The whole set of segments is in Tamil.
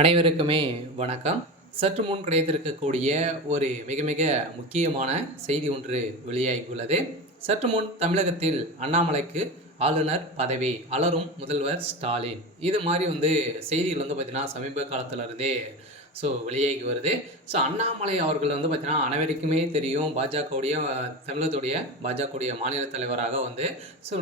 அனைவருக்குமே வணக்கம். சற்று முன் கிடைத்திருக்கக்கூடிய ஒரு மிக மிக முக்கியமான செய்தி ஒன்று வெளியாகியுள்ளது. சற்று முன் தமிழகத்தில் அண்ணாமலைக்கு ஆளுநர் பதவி, அலரும் முதல்வர் ஸ்டாலின். இது மாதிரி செய்திகள் பார்த்தீங்கன்னா சமீப காலத்திலிருந்தே வெளியாகி வருது. அண்ணாமலை அவர்கள் பார்த்தீங்கன்னா அனைவருக்குமே தெரியும், தமிழகத்துடைய பாஜகவுடைய மாநில தலைவராக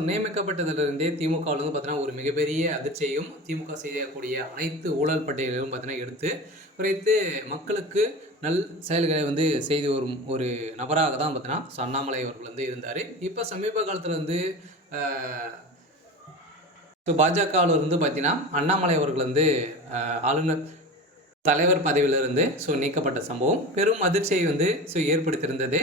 நியமிக்கப்பட்டதிலிருந்தே திமுகவில் பார்த்தீங்கன்னா ஒரு மிகப்பெரிய அதிர்ச்சியையும் திமுக செய்யக்கூடிய அனைத்து ஊழல் பட்டியலையும் பார்த்தீங்கன்னா எடுத்து குறைத்து மக்களுக்கு நல் செயல்களை செய்து வரும் ஒரு நபராக தான் பார்த்தீங்கன்னா அண்ணாமலை அவர்கள் இருந்தார். இப்போ சமீப காலத்தில் பாஜகவில் பார்த்தீங்கன்னா அண்ணாமலை அவர்கள் ஆளுநர் தலைவர் பதவியிலிருந்து நீக்கப்பட்ட சம்பவம் பெரும் அதிர்ச்சியை ஏற்படுத்தியிருந்தது.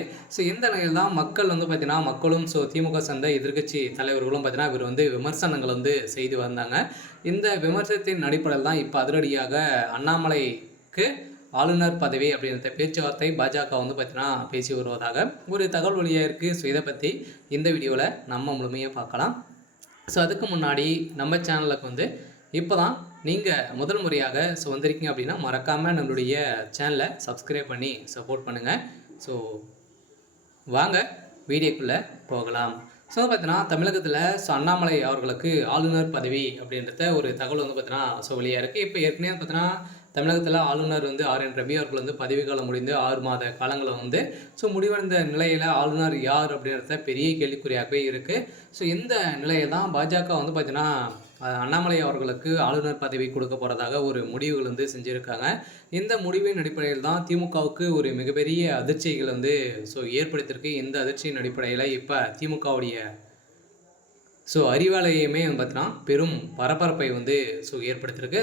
இந்த நிலையில் தான் மக்கள் பார்த்தீங்கன்னா மக்களும் திமுக சார்ந்த எதிர்க்கட்சி தலைவர்களும் பார்த்தீங்கன்னா இவர் விமர்சனங்கள் செய்து வந்தாங்க. இந்த விமர்சனத்தின் அடிப்படையில் தான் இப்போ அதிரடியாக அண்ணாமலைக்கு ஆளுநர் பதவி அப்படின்ற பேச்சுவார்த்தை பாஜக பார்த்தீங்கன்னா பேசி வருவதாக ஒரு தகவல் வெளியாக இருக்குது. இதை பற்றி இந்த வீடியோவில் நம்ம முழுமையாக பார்க்கலாம். அதுக்கு முன்னாடி நம்ம சேனலுக்கு இப்போ தான் நீங்கள் முதல் முறையாக வந்திருக்கீங்க அப்படின்னா மறக்காமல் நம்மளுடைய சேனலை சப்ஸ்கிரைப் பண்ணி சப்போர்ட் பண்ணுங்கள். வாங்க வீடியோக்குள்ளே போகலாம். பார்த்தீங்கன்னா தமிழகத்தில் அண்ணாமலை அவர்களுக்கு ஆளுநர் பதவி அப்படின்றத ஒரு தகவல் பார்த்தீங்கன்னா வெளியாக இருக்குது. இப்போ ஏற்கனவே பார்த்தீங்கன்னா தமிழகத்தில் ஆளுநர் RN ரவி அவர்கள் பதவிக்காலம் முடிந்து 6 மாத காலங்களில் முடிவடைந்த நிலையில் ஆளுநர் யார் அப்படின்றத பெரிய கேள்விக்குறியாகவே இருக்குது. இந்த நிலையில் தான் பாஜக பார்த்தீங்கன்னா அண்ணாமலை அவர்களுக்கு ஆளுநர் பதவி கொடுக்க போகிறதாக ஒரு முடிவுகள் செஞ்சுருக்காங்க. இந்த முடிவின் அடிப்படையில் தான் திமுகவுக்கு ஒரு மிகப்பெரிய அதிர்ச்சிகள் ஏற்படுத்தியிருக்கு. இந்த அதிர்ச்சியின் அடிப்படையில் இப்போ திமுகவுடைய அறிவாலயமே பார்த்தீங்கன்னா பெரும் பரபரப்பை ஏற்படுத்தியிருக்கு.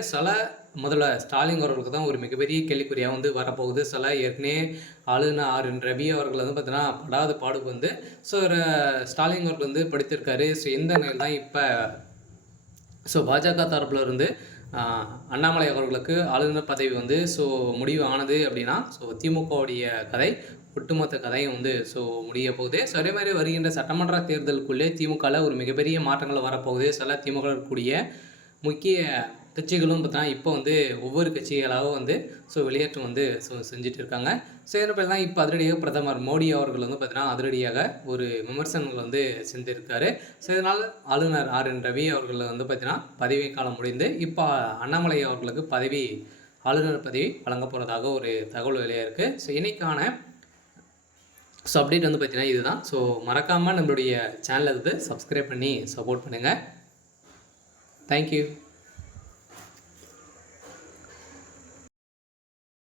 முதல்ல ஸ்டாலின் அவர்களுக்கு தான் ஒரு மிகப்பெரிய கேள்விக்குறியாக வரப்போகுது. ஏற்கனவே ஆளுநர் RN ரவி அவர்கள் பார்த்தீங்கன்னா படாத பாடு ஸ்டாலின் அவர்கள் படித்திருக்காரு. இந்த நிலையில் தான் இப்போ பாஜக தரப்பில் இருந்து அண்ணாமலை அவர்களுக்கு ஆளுநர் பதவி முடிவு ஆனது அப்படின்னா திமுகவுடைய கதை ஒட்டுமொத்த கதையும் முடிய போகுது. அதே மாதிரி வருகின்ற சட்டமன்ற தேர்தலுக்குள்ளே திமுகவில் ஒரு மிகப்பெரிய மாற்றங்கள் வரப்போகுது. திமுக இருக்கக்கூடிய முக்கிய கட்சிகளும் பார்த்தீங்கன்னா இப்போ ஒவ்வொரு கட்சிகளாக வெளியேற்றம் செஞ்சுட்டு இருக்காங்க. இதன் பேர் தான் இப்போ அதிரடியாக பிரதமர் மோடி அவர்கள் பார்த்தீங்கன்னா அதிரடியாக ஒரு விமர்சனங்கள் செஞ்சுருக்காரு. இதனால் ஆளுநர் RN ரவி அவர்கள் பார்த்தீங்கன்னா பதவி காலம் முடிந்து இப்போ அண்ணாமலை அவர்களுக்கு ஆளுநர் பதவி வழங்க போகிறதாக ஒரு தகவல் வெளியாக இருக்குது. இன்னைக்கான அப்டேட் பார்த்தீங்கன்னா இதுதான். மறக்காமல் நம்மளுடைய சேனலை சப்ஸ்கிரைப் பண்ணி சப்போர்ட் பண்ணுங்கள். தேங்க்யூ.